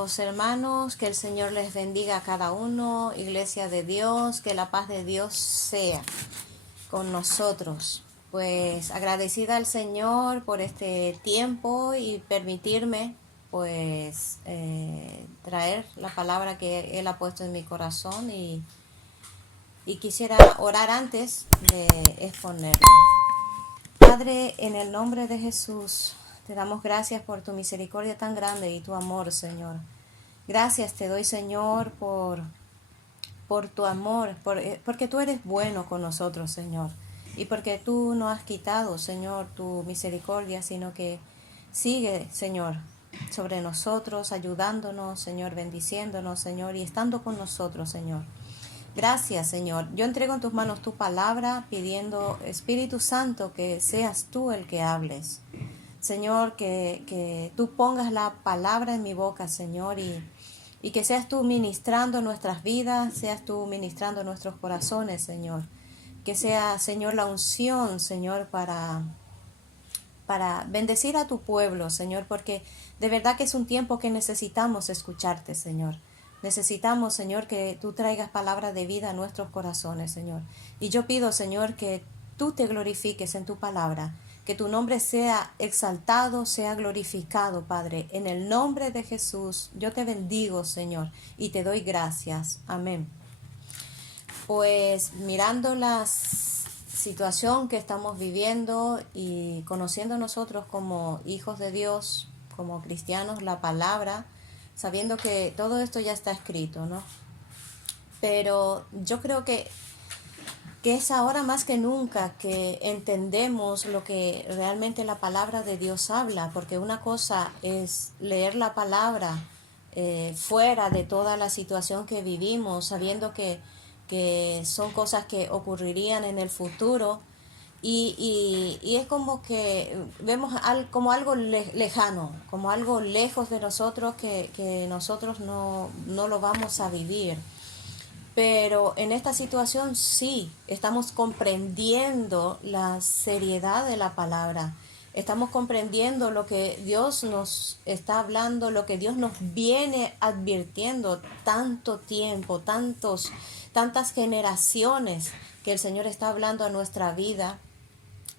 queridos hermanos, que el Señor les bendiga a cada uno, Iglesia de Dios, que la paz de Dios sea con nosotros. Pues agradecida al Señor por este tiempo y permitirme pues traer la palabra que Él ha puesto en mi corazón y quisiera orar antes de exponerlo. Padre, en el nombre de Jesús, te damos gracias por tu misericordia tan grande y tu amor, Señor. Gracias te doy, Señor, por tu amor, porque tú eres bueno con nosotros, Señor. Y porque tú no has quitado, Señor, tu misericordia, sino que sigue, Señor, sobre nosotros, ayudándonos, Señor, bendiciéndonos, Señor, y estando con nosotros, Señor. Gracias, Señor. Yo entrego en tus manos tu palabra, pidiendo, Espíritu Santo, que seas tú el que hables. Señor, que tú pongas la palabra en mi boca, Señor, y que seas tú ministrando nuestras vidas, seas tú ministrando nuestros corazones, Señor. Que sea, Señor, la unción, Señor, para bendecir a tu pueblo, Señor, porque de verdad que es un tiempo que necesitamos escucharte, Señor. Necesitamos, Señor, que tú traigas palabra de vida a nuestros corazones, Señor. Y yo pido, Señor, que tú te glorifiques en tu palabra, que tu nombre sea exaltado, sea glorificado, Padre. En el nombre de Jesús, yo te bendigo, Señor, y te doy gracias. Amén. Pues mirando la situación que estamos viviendo y conociendo nosotros como hijos de Dios, como cristianos, la palabra, sabiendo que todo esto ya está escrito, ¿no? Pero yo creo que es ahora más que nunca que entendemos lo que realmente la palabra de Dios habla, porque una cosa es leer la palabra fuera de toda la situación que vivimos, sabiendo que son cosas que ocurrirían en el futuro, y es como que vemos como algo lejano, como algo lejos de nosotros que nosotros no lo vamos a vivir. Pero en esta situación sí, estamos comprendiendo la seriedad de la palabra. Estamos comprendiendo lo que Dios nos está hablando, lo que Dios nos viene advirtiendo tanto tiempo, tantas generaciones que el Señor está hablando a nuestra vida.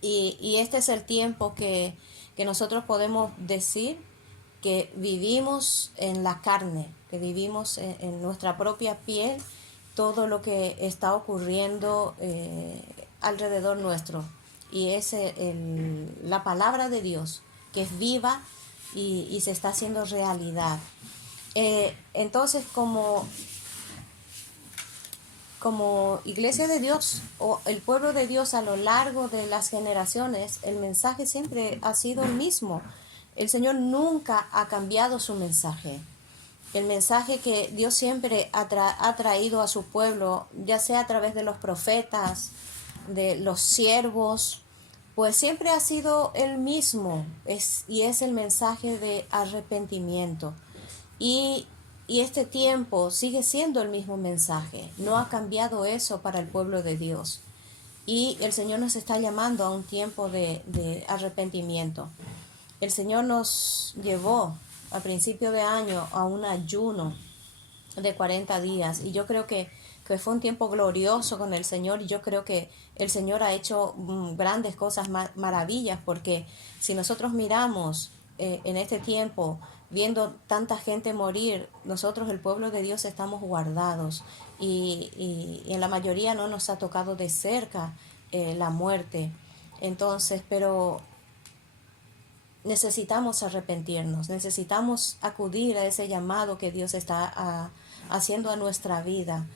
Y este es el tiempo que nosotros podemos decir que vivimos en la carne, que vivimos en nuestra propia piel todo lo que está ocurriendo alrededor nuestro. Y es la palabra de Dios, que es viva y se está haciendo realidad. Entonces, como Iglesia de Dios o el pueblo de Dios a lo largo de las generaciones, el mensaje siempre ha sido el mismo. El Señor nunca ha cambiado su mensaje. El mensaje que Dios siempre ha traído a su pueblo, ya sea a través de los profetas, de los siervos, pues siempre ha sido el mismo, y es el mensaje de arrepentimiento. Y este tiempo sigue siendo el mismo mensaje, no ha cambiado eso para el pueblo de Dios. Y el Señor nos está llamando a un tiempo de arrepentimiento. El Señor nos llevó a principio de año a un ayuno de 40 días y yo creo que fue un tiempo glorioso con el Señor, y yo creo que el Señor ha hecho grandes cosas, maravillas, porque si nosotros miramos en este tiempo, viendo tanta gente morir, nosotros, el pueblo de Dios, estamos guardados y en la mayoría no nos ha tocado de cerca la muerte. Entonces, pero necesitamos arrepentirnos, necesitamos acudir a ese llamado que Dios está haciendo a nuestra vida.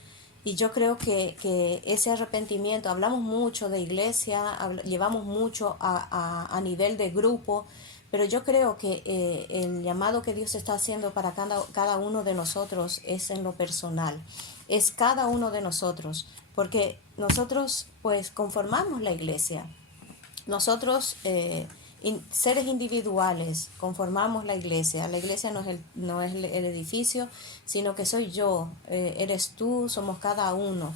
Y yo creo que ese arrepentimiento, hablamos mucho de iglesia, llevamos mucho a nivel de grupo, pero yo creo que el llamado que Dios está haciendo para cada uno de nosotros es en lo personal, es cada uno de nosotros, porque nosotros pues conformamos la iglesia. Nosotros, seres individuales, conformamos la iglesia. La iglesia no es el edificio, sino que soy yo, eres tú, somos cada uno.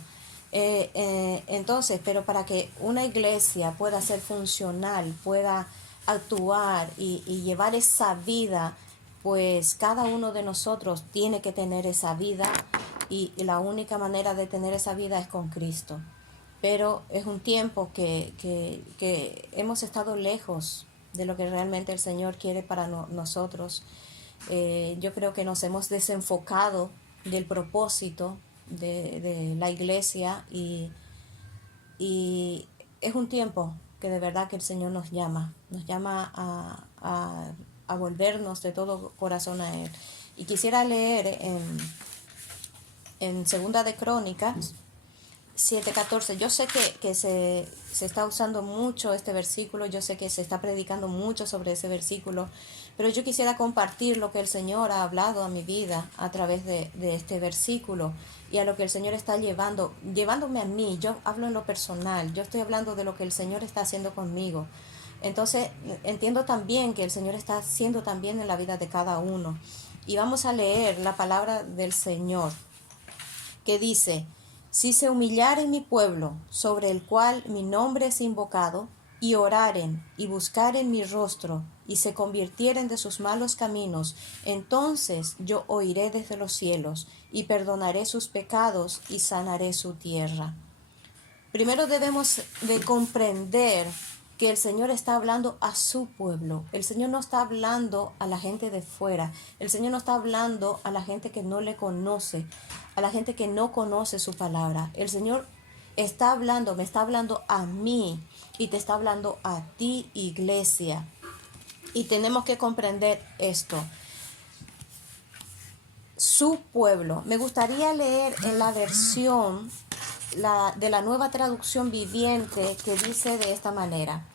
Entonces, pero para que una iglesia pueda ser funcional, pueda actuar y llevar esa vida pues cada uno de nosotros tiene que tener esa vida y la única manera de tener esa vida es con Cristo. Pero es un tiempo que hemos estado lejos de lo que realmente el Señor quiere para nosotros. Yo creo que nos hemos desenfocado del propósito de la iglesia y es un tiempo que de verdad que el Señor nos llama a volvernos de todo corazón a Él. Y quisiera leer en Segunda de Crónicas 7:14. Yo sé que se está usando mucho este versículo, yo sé que se está predicando mucho sobre ese versículo, pero yo quisiera compartir lo que el Señor ha hablado a mi vida a través de este versículo y a lo que el Señor está llevándome a mí. Yo hablo en lo personal, yo estoy hablando de lo que el Señor está haciendo conmigo. Entonces entiendo también que el Señor está haciendo también en la vida de cada uno. Y vamos a leer la palabra del Señor que dice: si se humillaren mi pueblo, sobre el cual mi nombre es invocado, y oraren y buscaren mi rostro, y se convirtieren de sus malos caminos, entonces yo oiré desde los cielos, y perdonaré sus pecados, y sanaré su tierra. Primero debemos de comprender que el Señor está hablando a su pueblo. El Señor no está hablando a la gente de fuera. El Señor no está hablando a la gente que no le conoce, a la gente que no conoce su palabra. El Señor está hablando, me está hablando a mí y te está hablando a ti, iglesia. Y tenemos que comprender esto. Su pueblo. Me gustaría leer en la versión de la Nueva Traducción Viviente, que dice de esta manera: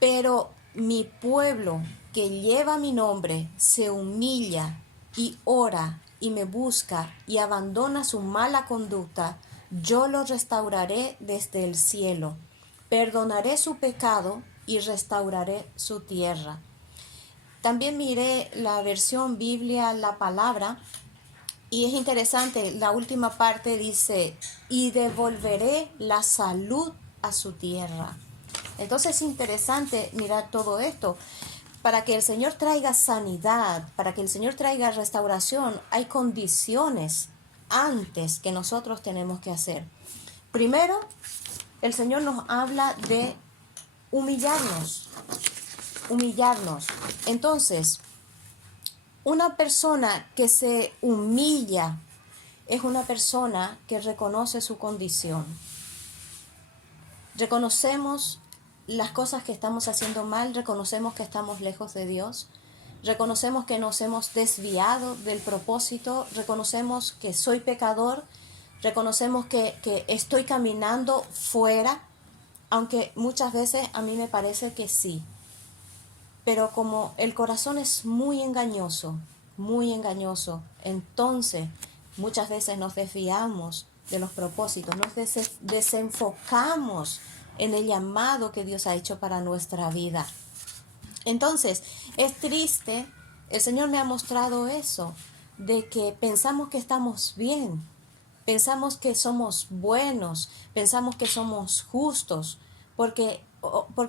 pero mi pueblo que lleva mi nombre se humilla y ora y me busca y abandona su mala conducta, yo lo restauraré desde el cielo, perdonaré su pecado y restauraré su tierra. También miré la versión Biblia, la palabra, y es interesante, la última parte dice: y devolveré la salud a su tierra. Entonces es interesante mirar todo esto. Para que el Señor traiga sanidad, para que el Señor traiga restauración, hay condiciones antes que nosotros tenemos que hacer. Primero, el Señor nos habla de humillarnos. Entonces, una persona que se humilla es una persona que reconoce su condición. Reconocemos las cosas que estamos haciendo mal, reconocemos que estamos lejos de Dios, reconocemos que nos hemos desviado del propósito, reconocemos que soy pecador, reconocemos que estoy caminando fuera, aunque muchas veces a mí me parece que sí. Pero como el corazón es muy engañoso, entonces muchas veces nos desviamos de los propósitos, nos desenfocamos en el llamado que Dios ha hecho para nuestra vida. Entonces, es triste, el Señor me ha mostrado eso, de que pensamos que estamos bien, pensamos que somos buenos, pensamos que somos justos, porque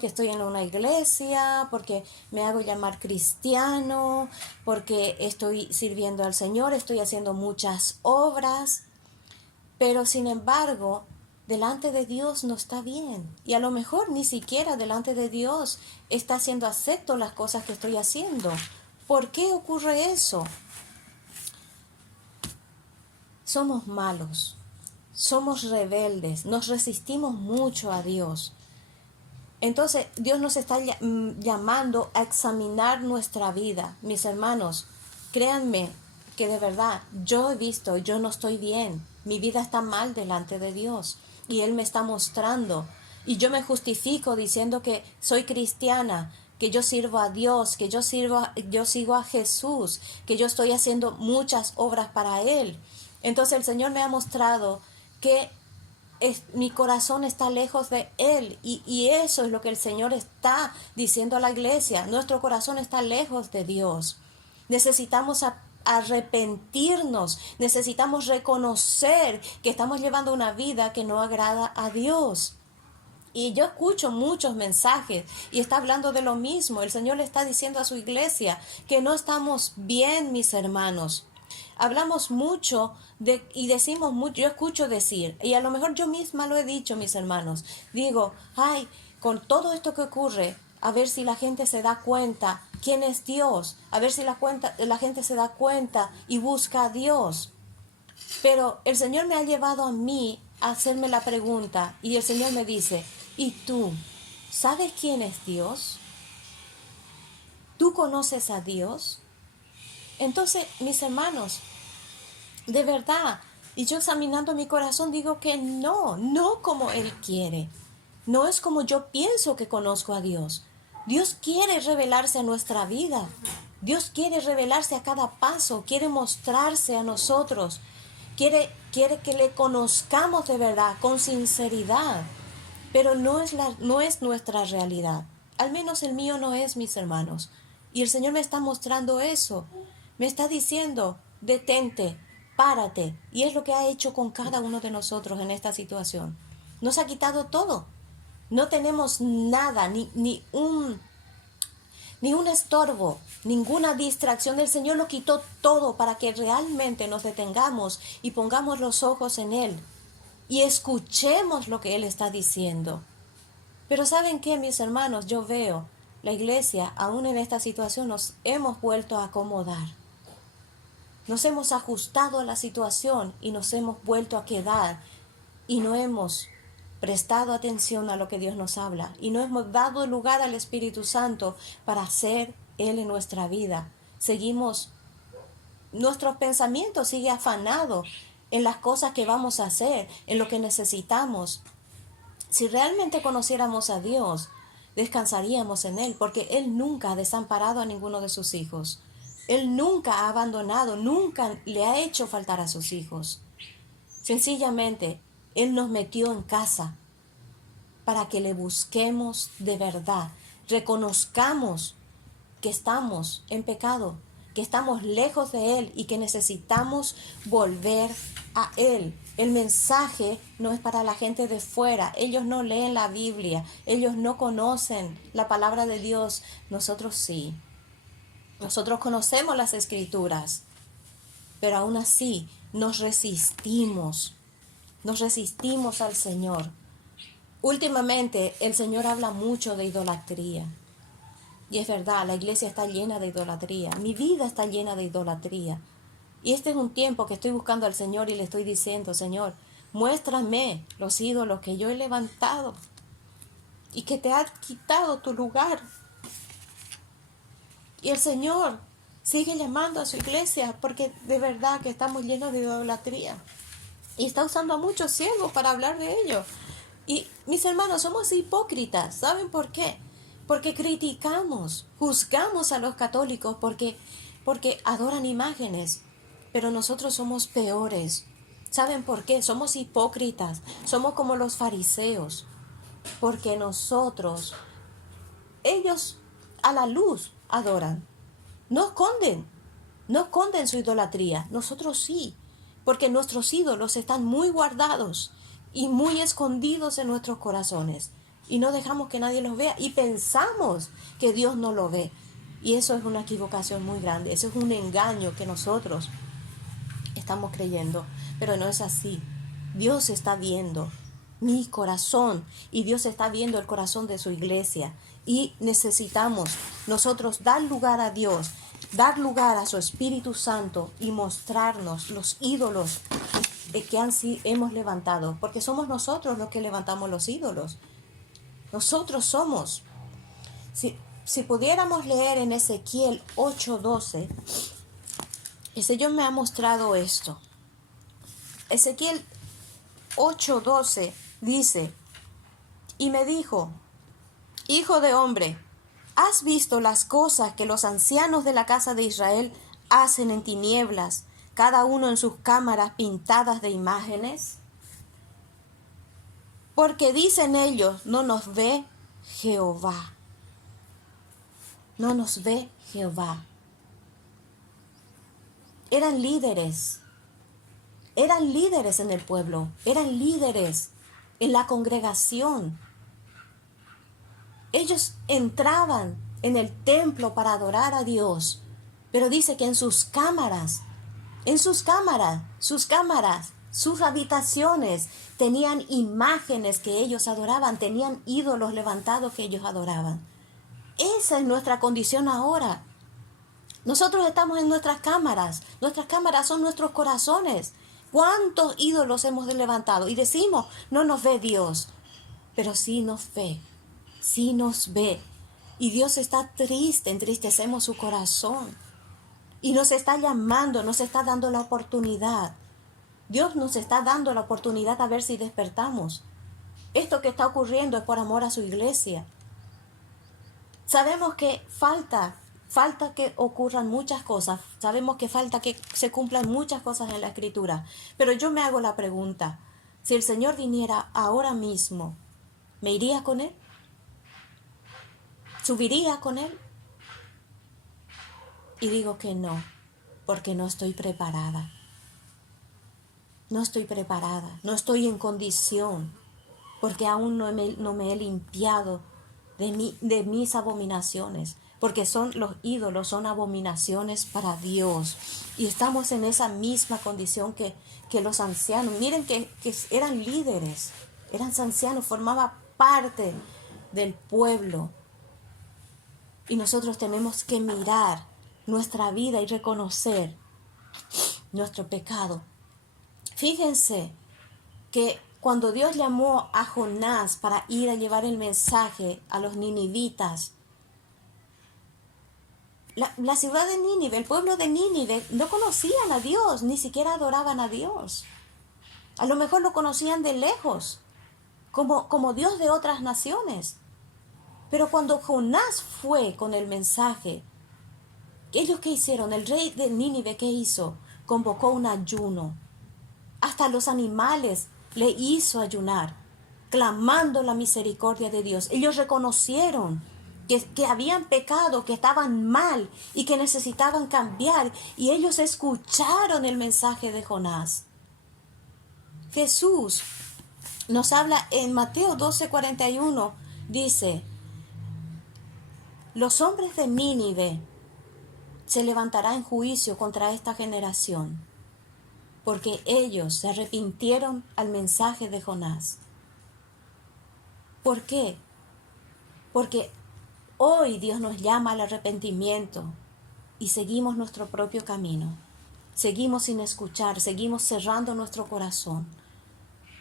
estoy en una iglesia, porque me hago llamar cristiano, porque estoy sirviendo al Señor, estoy haciendo muchas obras, pero sin embargo, delante de Dios no está bien. Y a lo mejor ni siquiera delante de Dios está siendo acepto las cosas que estoy haciendo. ¿Por qué ocurre eso? Somos malos, somos rebeldes, nos resistimos mucho a Dios. Entonces Dios nos está llamando a examinar nuestra vida. Mis hermanos, créanme que de verdad yo he visto, yo no estoy bien, mi vida está mal delante de Dios y Él me está mostrando y yo me justifico diciendo que soy cristiana, que yo sirvo a Dios, que yo sigo a Jesús, que yo estoy haciendo muchas obras para Él. Entonces el Señor me ha mostrado que mi corazón está lejos de Él y eso es lo que el Señor está diciendo a la iglesia. Nuestro corazón está lejos de Dios. Necesitamos arrepentirnos, necesitamos reconocer que estamos llevando una vida que no agrada a Dios. Y yo escucho muchos mensajes y está hablando de lo mismo. El Señor le está diciendo a su iglesia que no estamos bien, mis hermanos. Hablamos mucho y decimos mucho, yo escucho decir, y a lo mejor yo misma lo he dicho, mis hermanos. Digo, ay, con todo esto que ocurre, a ver si la gente se da cuenta quién es Dios, a ver si la gente se da cuenta y busca a Dios. Pero el Señor me ha llevado a mí a hacerme la pregunta y el Señor me dice, ¿y tú sabes quién es Dios? ¿Tú conoces a Dios? Entonces, mis hermanos, de verdad, y yo examinando mi corazón digo que no como Él quiere. No es como yo pienso que conozco a Dios. Dios quiere revelarse a nuestra vida. Dios quiere revelarse a cada paso, quiere mostrarse a nosotros. Quiere que le conozcamos de verdad, con sinceridad. Pero no es nuestra realidad. Al menos el mío no es, mis hermanos. Y el Señor me está mostrando eso. Me está diciendo, detente, párate. Y es lo que ha hecho con cada uno de nosotros en esta situación. Nos ha quitado todo. No tenemos nada, ni un estorbo, ninguna distracción. El Señor lo quitó todo para que realmente nos detengamos y pongamos los ojos en Él y escuchemos lo que Él está diciendo. Pero ¿saben qué, mis hermanos? Yo veo la iglesia, aún en esta situación, nos hemos vuelto a acomodar. Nos hemos ajustado a la situación y nos hemos vuelto a quedar y no hemos prestado atención a lo que Dios nos habla y no hemos dado lugar al Espíritu Santo para hacer Él en nuestra vida. Nuestros pensamientos siguen afanados en las cosas que vamos a hacer, en lo que necesitamos. Si realmente conociéramos a Dios, descansaríamos en Él, porque Él nunca ha desamparado a ninguno de sus hijos. Él nunca ha abandonado, nunca le ha hecho faltar a sus hijos. Sencillamente, Él nos metió en casa para que le busquemos de verdad, reconozcamos que estamos en pecado, que estamos lejos de Él y que necesitamos volver a Él. El mensaje no es para la gente de fuera. Ellos no leen la Biblia, ellos no conocen la palabra de Dios. Nosotros sí. Nosotros conocemos las Escrituras, pero aún así nos resistimos al Señor. Últimamente el Señor habla mucho de idolatría. Y es verdad, la iglesia está llena de idolatría. Mi vida está llena de idolatría. Y este es un tiempo que estoy buscando al Señor y le estoy diciendo, Señor, muéstrame los ídolos que yo he levantado y que te ha quitado tu lugar. Y el Señor sigue llamando a su iglesia porque de verdad que estamos llenos de idolatría. Y está usando a muchos siervos para hablar de ello. Y mis hermanos, somos hipócritas. ¿Saben por qué? Porque criticamos, juzgamos a los católicos porque adoran imágenes. Pero nosotros somos peores. ¿Saben por qué? Somos hipócritas. Somos como los fariseos. Porque ellos a la luz adoran. No esconden su idolatría. Nosotros sí. Porque nuestros ídolos están muy guardados y muy escondidos en nuestros corazones. Y no dejamos que nadie los vea. Y pensamos que Dios no lo ve. Y eso es una equivocación muy grande. Eso es un engaño que nosotros estamos creyendo. Pero no es así. Dios está viendo mi corazón. Y Dios está viendo el corazón de su iglesia. Y necesitamos nosotros dar lugar a Dios, dar lugar a su Espíritu Santo y mostrarnos los ídolos que hemos levantado, porque somos nosotros los que levantamos los ídolos. Nosotros somos. Si pudiéramos leer en Ezequiel 8:12, el Señor me ha mostrado esto. Ezequiel 8:12 dice, y me dijo, Hijo de hombre, ¿has visto las cosas que los ancianos de la casa de Israel hacen en tinieblas, cada uno en sus cámaras pintadas de imágenes? Porque dicen ellos, no nos ve Jehová. No nos ve Jehová. Eran líderes en el pueblo, eran líderes en la congregación. Ellos entraban en el templo para adorar a Dios, pero dice que en sus cámaras, sus habitaciones, tenían imágenes que ellos adoraban, tenían ídolos levantados que ellos adoraban. Esa es nuestra condición ahora. Nosotros estamos en nuestras cámaras son nuestros corazones. ¿Cuántos ídolos hemos levantado? Y decimos, no nos ve Dios, pero sí nos ve, sí nos ve. Y Dios está triste, entristecemos su corazón. Y nos está llamando, nos está dando la oportunidad. Dios nos está dando la oportunidad a ver si despertamos. Esto que está ocurriendo es por amor a su iglesia. Sabemos que falta que ocurran muchas cosas. Sabemos que falta que se cumplan muchas cosas en la Escritura. Pero yo me hago la pregunta, si el Señor viniera ahora mismo, ¿me iría con Él? ¿Subiría con Él? Y digo que no, porque no estoy preparada. No estoy preparada, no estoy en condición, porque aún no me he limpiado de mis abominaciones, porque los ídolos son abominaciones para Dios. Y estamos en esa misma condición que los ancianos. Miren que eran líderes, eran ancianos, formaban parte del pueblo. Y nosotros tenemos que mirar nuestra vida y reconocer nuestro pecado. Fíjense que cuando Dios llamó a Jonás para ir a llevar el mensaje a los ninivitas, la ciudad de Nínive, el pueblo de Nínive, no conocían a Dios, ni siquiera adoraban a Dios. A lo mejor lo conocían de lejos, como Dios de otras naciones. Pero cuando Jonás fue con el mensaje, ¿ellos qué hicieron? El rey de Nínive, ¿qué hizo? Convocó un ayuno. Hasta los animales le hizo ayunar, clamando la misericordia de Dios. Ellos reconocieron que habían pecado, que estaban mal y que necesitaban cambiar. Y ellos escucharon el mensaje de Jonás. Jesús nos habla en Mateo 12:41, dice, los hombres de Nínive se levantarán en juicio contra esta generación, porque ellos se arrepintieron al mensaje de Jonás. ¿Por qué? Porque hoy Dios nos llama al arrepentimiento y seguimos nuestro propio camino. Seguimos sin escuchar, seguimos cerrando nuestro corazón,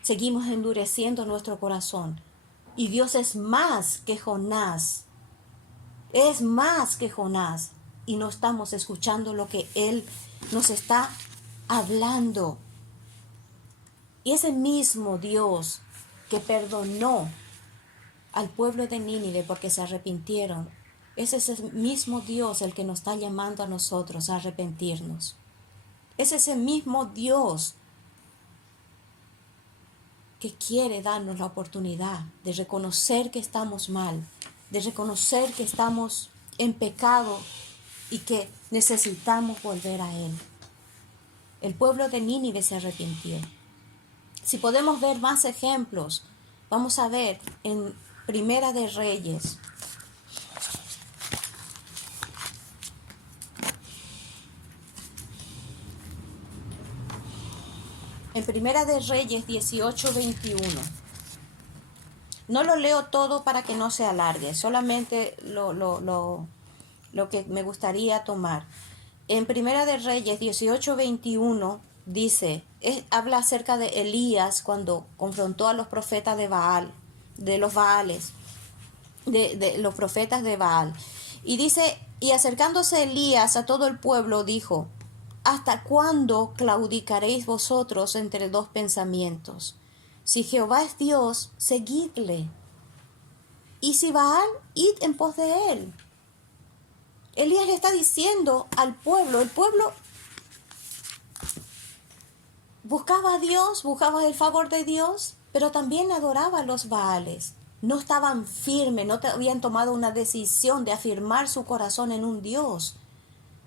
seguimos endureciendo nuestro corazón. Y Dios es más que Jonás, y no estamos escuchando lo que Él nos está hablando. Y ese mismo Dios que perdonó al pueblo de Nínive porque se arrepintieron, ese es el mismo Dios el que nos está llamando a nosotros a arrepentirnos. Es ese mismo Dios que quiere darnos la oportunidad de reconocer que estamos mal, de reconocer que estamos en pecado y que necesitamos volver a Él. El pueblo de Nínive se arrepintió. Si podemos ver más ejemplos, vamos a ver en Primera de Reyes. En Primera de Reyes 18:21. No lo leo todo para que no se alargue, solamente lo que me gustaría tomar. En Primera de Reyes 18:21 dice, habla acerca de Elías cuando confrontó a los profetas de Baal, de los Baales, de los profetas de Baal. Y dice, y acercándose Elías a todo el pueblo, dijo, ¿hasta cuándo claudicaréis vosotros entre dos pensamientos? Si Jehová es Dios, seguidle. Y si Baal, id en pos de él. Elías le está diciendo al pueblo, el pueblo buscaba a Dios, buscaba el favor de Dios, pero también adoraba a los Baales. No estaban firmes, no habían tomado una decisión de afirmar su corazón en un Dios.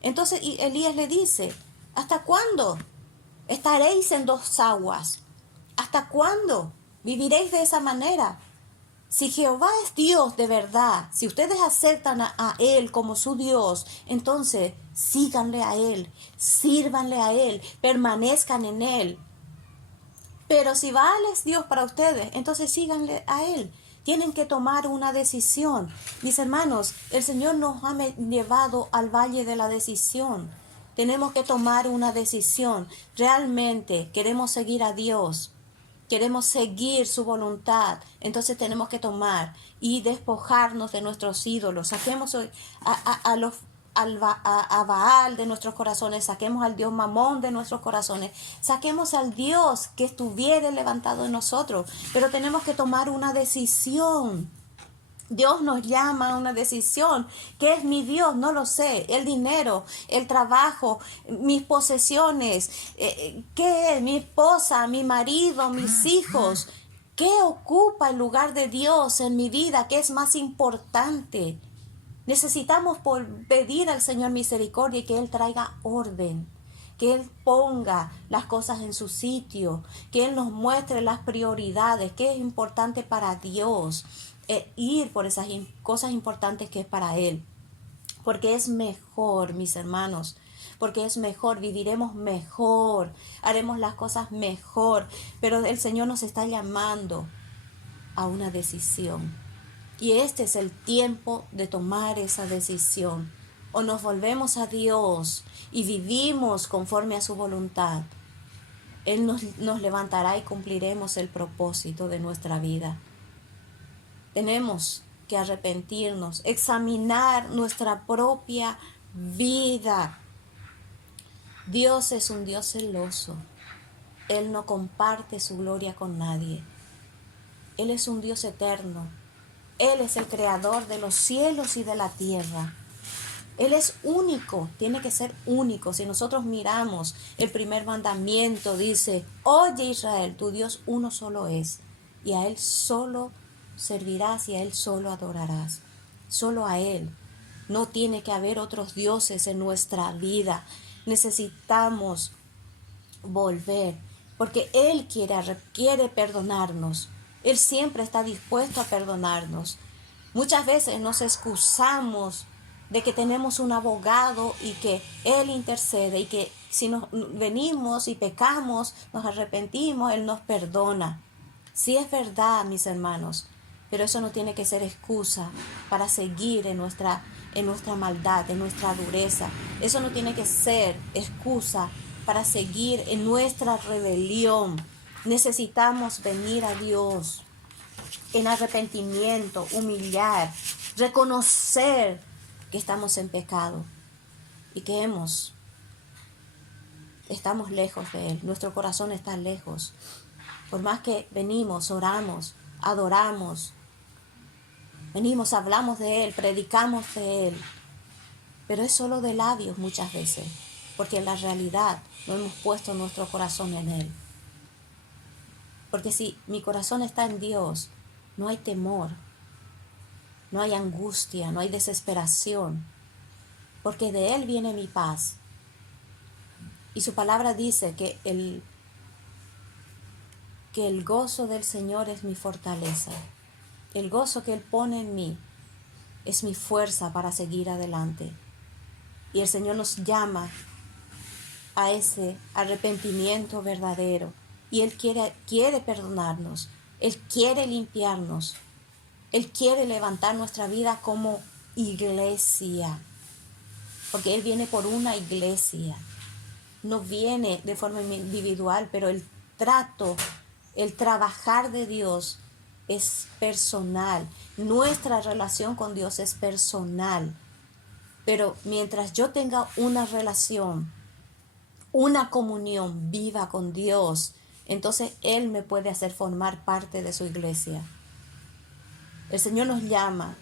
Entonces Elías le dice, ¿hasta cuándo estaréis en dos aguas? ¿Hasta cuándo viviréis de esa manera? Si Jehová es Dios de verdad, si ustedes aceptan a Él como su Dios, entonces síganle a Él, sírvanle a Él, permanezcan en Él. Pero si Baal es Dios para ustedes, entonces síganle a Él. Tienen que tomar una decisión. Mis hermanos, el Señor nos ha llevado al valle de la decisión. Tenemos que tomar una decisión. Realmente queremos seguir a Dios. Queremos seguir su voluntad. Entonces tenemos que tomar y despojarnos de nuestros ídolos. Saquemos a Baal de nuestros corazones, saquemos al Dios Mamón de nuestros corazones, saquemos al Dios que estuviera levantado en nosotros, pero tenemos que tomar una decisión. Dios nos llama a una decisión. ¿Qué es mi Dios? No lo sé. El dinero, el trabajo, mis posesiones, ¿qué es? Mi esposa, mi marido, mis hijos. ¿Qué ocupa el lugar de Dios en mi vida? ¿Qué es más importante? Necesitamos pedir al Señor misericordia y que Él traiga orden, que Él ponga las cosas en su sitio, que Él nos muestre las prioridades, qué es importante para Dios, ir por esas cosas importantes que es para Él. Porque es mejor, mis hermanos, porque es mejor, viviremos mejor, haremos las cosas mejor, pero el Señor nos está llamando a una decisión. Y este es el tiempo de tomar esa decisión. O nos volvemos a Dios y vivimos conforme a su voluntad. Él nos levantará y cumpliremos el propósito de nuestra vida. Tenemos que arrepentirnos, examinar nuestra propia vida. Dios es un Dios celoso. Él no comparte su gloria con nadie. Él es un Dios eterno. Él es el creador de los cielos y de la tierra. Él es único, tiene que ser único. Si nosotros miramos el primer mandamiento, dice: oye Israel, tu Dios uno solo es, y a Él solo servirás y a Él solo adorarás. Solo a Él. No tiene que haber otros dioses en nuestra vida. Necesitamos volver, porque Él quiere perdonarnos. Él siempre está dispuesto a perdonarnos. Muchas veces nos excusamos de que tenemos un abogado y que Él intercede y que si nos venimos y pecamos, nos arrepentimos, Él nos perdona. Sí es verdad, mis hermanos, pero eso no tiene que ser excusa para seguir en nuestra maldad, en nuestra dureza. Eso no tiene que ser excusa para seguir en nuestra rebelión. Necesitamos venir a Dios en arrepentimiento, humillar, reconocer que estamos en pecado y que estamos lejos de Él. Nuestro corazón está lejos. Por más que venimos, oramos, adoramos, venimos, hablamos de Él, predicamos de Él, pero es solo de labios muchas veces, porque en la realidad no hemos puesto nuestro corazón en Él. Porque si mi corazón está en Dios, no hay temor, no hay angustia, no hay desesperación, porque de Él viene mi paz. Y su palabra dice que el gozo del Señor es mi fortaleza. El gozo que Él pone en mí es mi fuerza para seguir adelante. Y el Señor nos llama a ese arrepentimiento verdadero. Y Él quiere perdonarnos. Él quiere limpiarnos. Él quiere levantar nuestra vida como iglesia. Porque Él viene por una iglesia. No viene de forma individual, pero el trabajar de Dios es personal. Nuestra relación con Dios es personal. Pero mientras yo tenga una relación, una comunión viva con Dios, entonces Él me puede hacer formar parte de su iglesia. El Señor nos llama.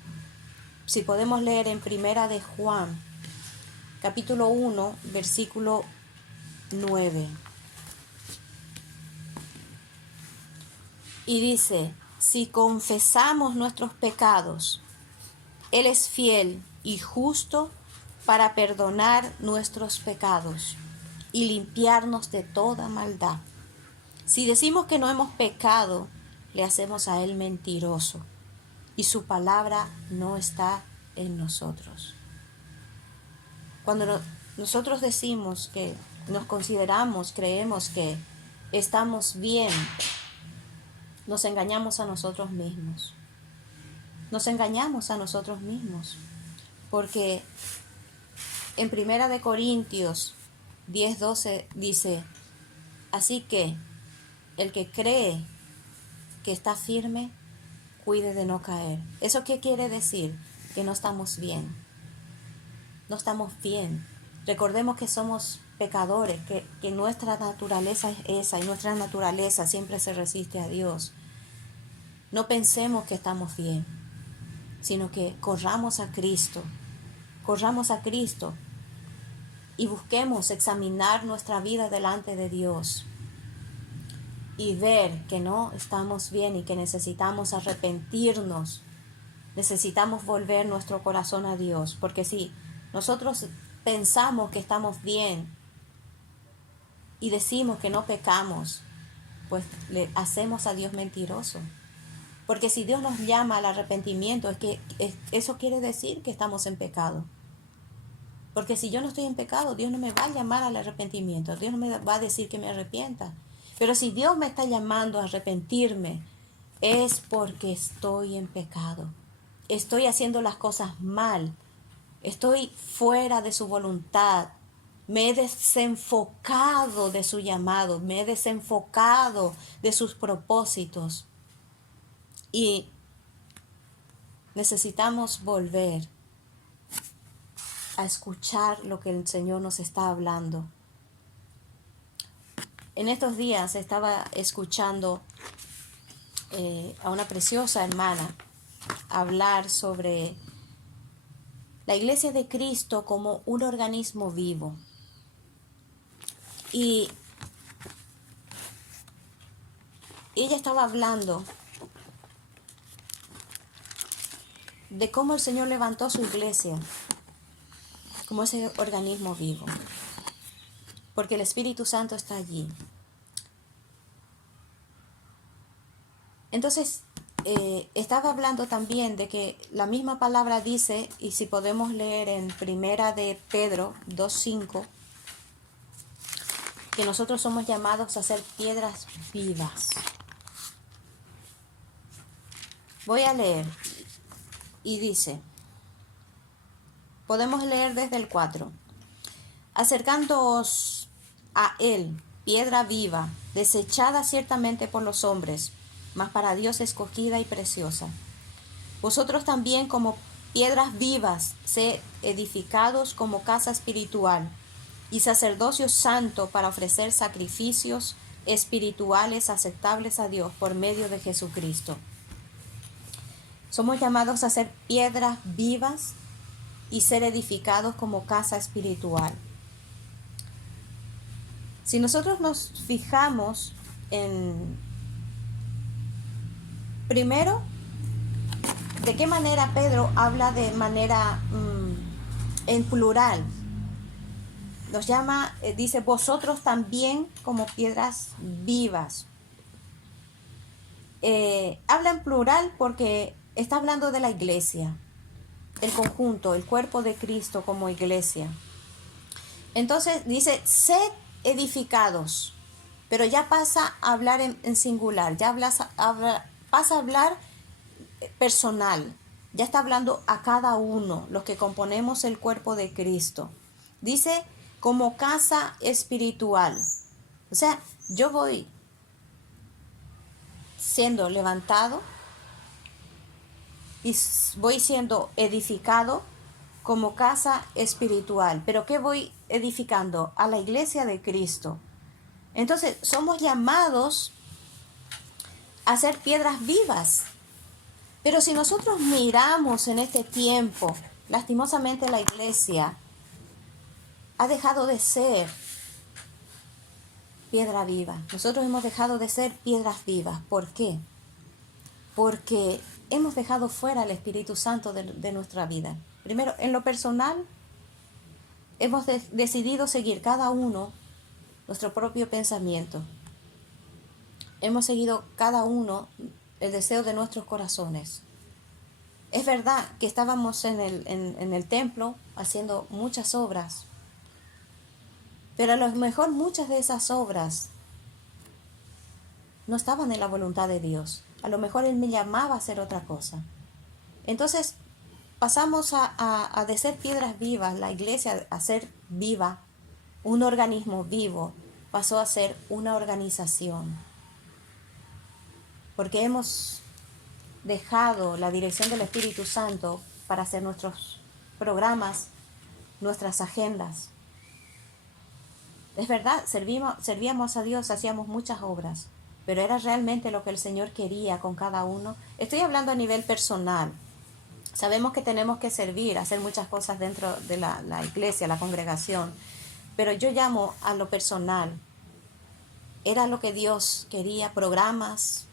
Si podemos leer en Primera de Juan, capítulo 1, versículo 9. Y dice: si confesamos nuestros pecados, Él es fiel y justo para perdonar nuestros pecados y limpiarnos de toda maldad. Si decimos que no hemos pecado, le hacemos a Él mentiroso, y su palabra no está en nosotros. Cuando nosotros decimos que nos consideramos, creemos que estamos bien, nos engañamos a nosotros mismos. Nos engañamos a nosotros mismos. Porque en 1 Corintios 10:12 dice, así que el que cree que está firme, cuide de no caer. ¿Eso qué quiere decir? Que no estamos bien. No estamos bien. Recordemos que somos pecadores, que nuestra naturaleza es esa y nuestra naturaleza siempre se resiste a Dios. No pensemos que estamos bien, sino que corramos a Cristo y busquemos examinar nuestra vida delante de Dios y ver que no estamos bien y que necesitamos arrepentirnos, necesitamos volver nuestro corazón a Dios, porque si nosotros pensamos que estamos bien y decimos que no pecamos, pues le hacemos a Dios mentiroso. Porque si Dios nos llama al arrepentimiento, eso quiere decir que estamos en pecado. Porque si yo no estoy en pecado, Dios no me va a llamar al arrepentimiento. Dios no me va a decir que me arrepienta. Pero si Dios me está llamando a arrepentirme, es porque estoy en pecado. Estoy haciendo las cosas mal. Estoy fuera de su voluntad. Me he desenfocado de su llamado. Me he desenfocado de sus propósitos. Y necesitamos volver a escuchar lo que el Señor nos está hablando. En estos días estaba escuchando a una preciosa hermana hablar sobre la Iglesia de Cristo como un organismo vivo. Y ella estaba hablando de cómo el Señor levantó su iglesia como ese organismo vivo, porque el Espíritu Santo está allí. Entonces, estaba hablando también de que la misma palabra dice, y si podemos leer en 1 de Pedro 2:5, que nosotros somos llamados a ser piedras vivas. Voy a leer, y dice, podemos leer desde el 4. Acercándoos a él, piedra viva, desechada ciertamente por los hombres, mas para Dios escogida y preciosa. Vosotros también como piedras vivas, sed edificados como casa espiritual y sacerdocio santo para ofrecer sacrificios espirituales aceptables a Dios por medio de Jesucristo. Somos llamados a ser piedras vivas y ser edificados como casa espiritual. Si nosotros nos fijamos en, primero, de qué manera Pedro habla de manera en plural. Nos llama, dice, vosotros también como piedras vivas. Habla en plural porque está hablando de la iglesia, el conjunto, el cuerpo de Cristo como iglesia. Entonces dice, sed edificados, pero ya pasa a hablar en singular, ya pasa a hablar personal, ya está hablando a cada uno, los que componemos el cuerpo de Cristo. Dice, como casa espiritual. O sea, yo voy siendo levantado y voy siendo edificado como casa espiritual. ¿Pero qué voy edificando? A la iglesia de Cristo. Entonces, somos llamados a ser piedras vivas. Pero si nosotros miramos en este tiempo, lastimosamente la iglesia ha dejado de ser piedra viva. Nosotros hemos dejado de ser piedras vivas. ¿Por qué? Porque hemos dejado fuera al Espíritu Santo de nuestra vida. Primero, en lo personal, hemos decidido seguir cada uno nuestro propio pensamiento. Hemos seguido cada uno el deseo de nuestros corazones. Es verdad que estábamos en el templo haciendo muchas obras, pero a lo mejor muchas de esas obras no estaban en la voluntad de Dios. A lo mejor Él me llamaba a hacer otra cosa. Entonces pasamos de ser piedras vivas, la iglesia a ser viva, un organismo vivo, pasó a ser una organización. Porque hemos dejado la dirección del Espíritu Santo para hacer nuestros programas, nuestras agendas. Es verdad, servíamos a Dios, hacíamos muchas obras, pero era realmente lo que el Señor quería con cada uno. Estoy hablando a nivel personal. Sabemos que tenemos que servir, hacer muchas cosas dentro de la iglesia, la congregación, pero yo llamo a lo personal. Era lo que Dios quería, programas,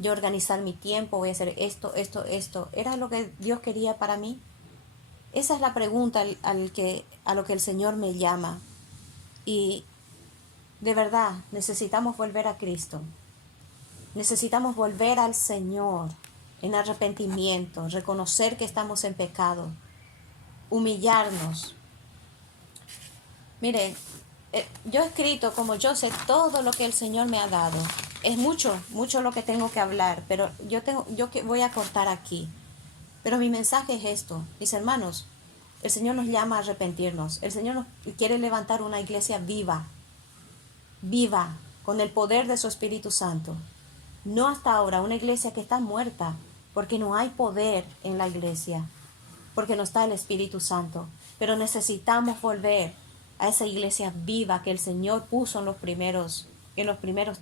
yo organizar mi tiempo, voy a hacer esto. ¿Era lo que Dios quería para mí? Esa es la pregunta a lo que el Señor me llama. Y de verdad, necesitamos volver a Cristo. Necesitamos volver al Señor en arrepentimiento, reconocer que estamos en pecado, humillarnos. Miren, yo he escrito como yo sé todo lo que el Señor me ha dado. Es mucho lo que tengo que hablar, pero yo voy a cortar aquí. Pero mi mensaje es esto, mis hermanos, el Señor nos llama a arrepentirnos. El Señor nos quiere levantar una iglesia viva, con el poder de su Espíritu Santo. No hasta ahora, una iglesia que está muerta, porque no hay poder en la iglesia, porque no está el Espíritu Santo. Pero necesitamos volver a esa iglesia viva que el Señor puso en los primeros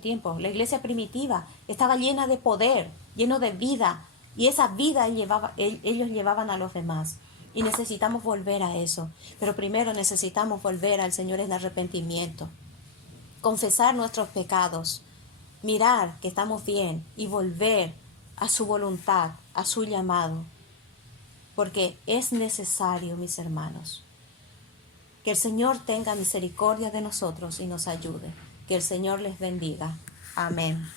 tiempos. La iglesia primitiva estaba llena de poder, lleno de vida, y esa vida ellos llevaban a los demás. Y necesitamos volver a eso. Pero primero necesitamos volver al Señor en arrepentimiento, confesar nuestros pecados, mirar que estamos bien y volver a su voluntad, a su llamado. Porque es necesario, mis hermanos, que el Señor tenga misericordia de nosotros y nos ayude. Que el Señor les bendiga. Amén.